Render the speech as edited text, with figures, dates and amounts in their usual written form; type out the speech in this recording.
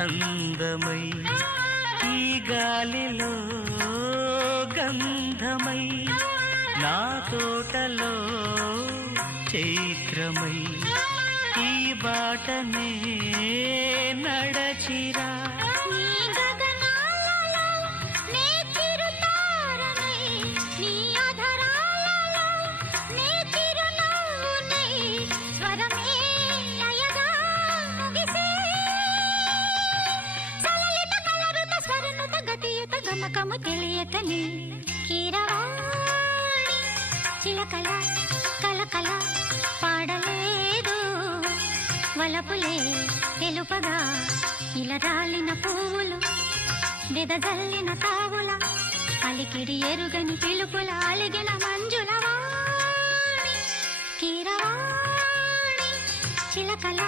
అందమై ఈ గాలిలో గంధమై నా తోటలో చైత్రమై ఈ బాటనే నడచిరా గమకము తెలియకని కీరవాణి చిలకల కలకల పాడలేదు వలపులే తెలుపగా ఇలా రాలిన పువ్వులు వెదజల్లిన తావుల అలికిడి ఎరుగని పిలుపుల అలిగిన మంజుల వాణి కీరవాణి చిలకల